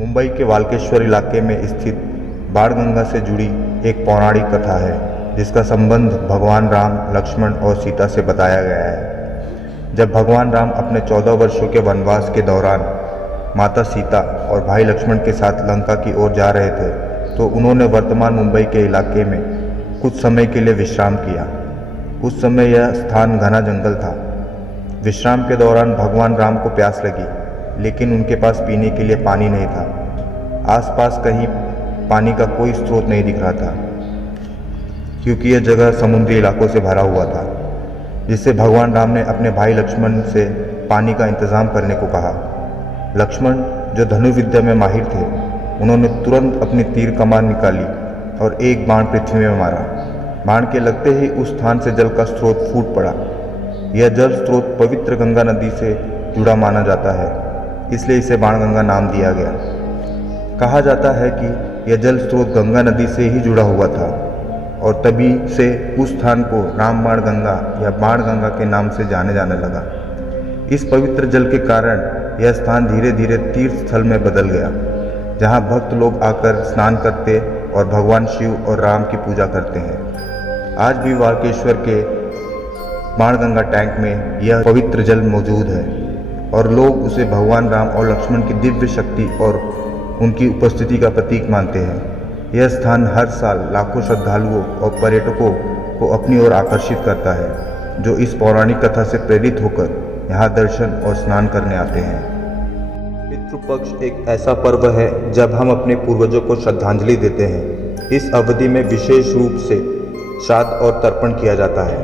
मुंबई के वाल्केश्वर इलाके में स्थित बाणगंगा से जुड़ी एक पौराणिक कथा है जिसका संबंध भगवान राम, लक्ष्मण और सीता से बताया गया है। जब भगवान राम अपने 14 वर्षों के वनवास के दौरान माता सीता और भाई लक्ष्मण के साथ लंका की ओर जा रहे थे तो उन्होंने वर्तमान मुंबई के इलाके में कुछ समय के लिए विश्राम किया। उस समय यह स्थान घना जंगल था। विश्राम के दौरान भगवान राम को प्यास लगी, लेकिन उनके पास पीने के लिए पानी नहीं था। आसपास कहीं पानी का कोई स्रोत नहीं दिख रहा था क्योंकि यह जगह समुद्री इलाकों से भरा हुआ था, जिससे भगवान राम ने अपने भाई लक्ष्मण से पानी का इंतजाम करने को कहा। लक्ष्मण, जो धनुर्विद्या में माहिर थे, उन्होंने तुरंत अपनी तीर कमान निकाली और एक बाण पृथ्वी में मारा। बाण के लगते ही उस स्थान से जल का स्रोत फूट पड़ा। यह जल स्रोत पवित्र गंगा नदी से जुड़ा माना जाता है, इसलिए इसे बाणगंगा नाम दिया गया। कहा जाता है कि यह जल स्रोत गंगा नदी से ही जुड़ा हुआ था और तभी से उस स्थान को रामबाण गंगा या बाणगंगा के नाम से जाने जाने लगा। इस पवित्र जल के कारण यह स्थान धीरे धीरे तीर्थ स्थल में बदल गया, जहां भक्त लोग आकर स्नान करते और भगवान शिव और राम की पूजा करते हैं। आज भी वाल्केश्वर के बाणगंगा टैंक में यह पवित्र जल मौजूद है और लोग उसे भगवान राम और लक्ष्मण की दिव्य शक्ति और उनकी उपस्थिति का प्रतीक मानते हैं। यह स्थान हर साल लाखों श्रद्धालुओं और पर्यटकों को अपनी ओर आकर्षित करता है, जो इस पौराणिक कथा से प्रेरित होकर यहाँ दर्शन और स्नान करने आते हैं। पितृपक्ष एक ऐसा पर्व है जब हम अपने पूर्वजों को श्रद्धांजलि देते हैं। इस अवधि में विशेष रूप से श्राद्ध और तर्पण किया जाता है।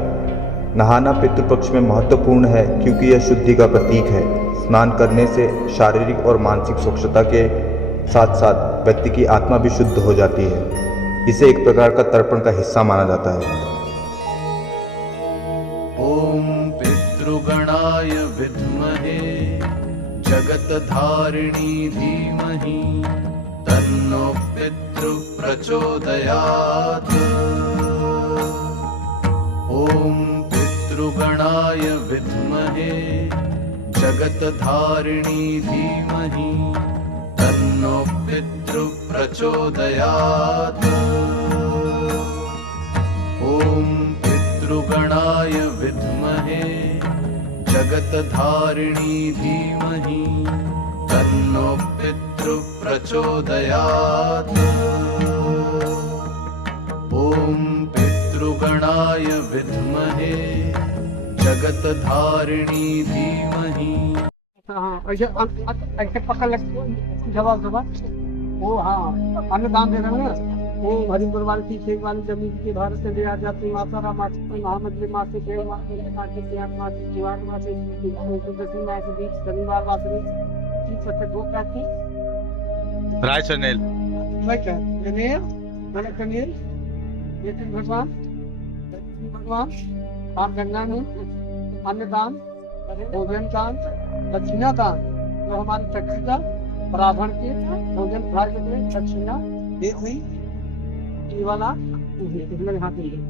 नहाना पितृपक्ष में महत्वपूर्ण है क्योंकि यह शुद्धि का प्रतीक है। स्नान करने से शारीरिक और मानसिक स्वच्छता के साथ साथ व्यक्ति की आत्मा भी शुद्ध हो जाती है। इसे एक प्रकार का तर्पण का हिस्सा माना जाता है। ओम पितृगणाय विद्महे जगतधारिणी धीमहि तन्नो पितृ प्रचोदयात्। ओम पितृगणाय विद्महे जगतधारिणी धीमहि तन्नो पितृ प्रचोदयात्। ओम पितृगणाय विद्महे जगतधारिणी धीमहि तन्नो पितृ प्रचोदयात्। ओम पितृगणाय विद्महे जगतधारिणी धीमहि। हाँ, ऐसे पकड़ लगती जवाब वो, हाँ अन्नदान दे रहे हैं। वो हरिपुर वाली की शेख वाली जमीन की भारत से ले आ जाती माता राम मोहम्मद माँ से देव माँ से माँ से त्याग माँ से जीवान माँ से दसवीं माँ से बीच शनिवार माँ से बीच वो कहती राय चनेल कनेल भगवान और गंगा में अन्नदान, भोजन दान, दक्षिणा दान, जो हमारी शक्ति का ब्राह्मण के भोजन खाए दक्षिणा दे हुई जीवाला यहाँ के लिए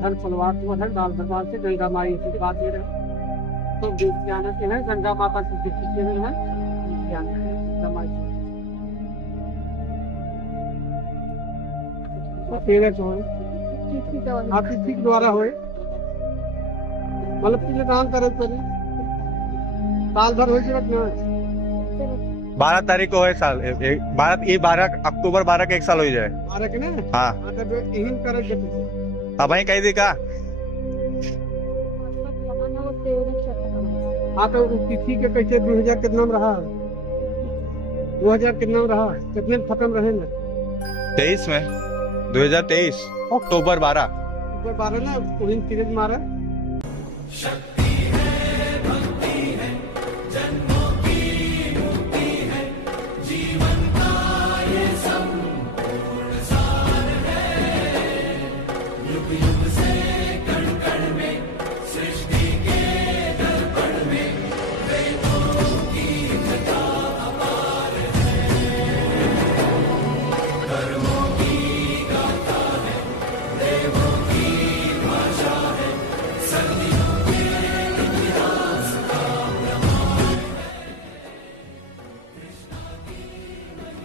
धन फलवार है दाल भगवान से गंगा माई से बात दे रहे तो ज्ञान के हैं। गंगा माता की स्थिति के हैं ज्ञान गंगा माई तेरह जो है तिथि के द्वारा हुए मतलब पीले दान करे साल भर हो जाए 12 तारीख को है साल 12 अक्टूबर 12 के एक साल हो जाए। 12 के ना हाँ यही करे अब वही कही थी का। हाँ तो तिथि के कैसे 2000 कितना में रहा 2000 कितना में रहा कितने खत्म रहे ना 23 में 2023 अक्टूबर 12 ना सीरीज मारा।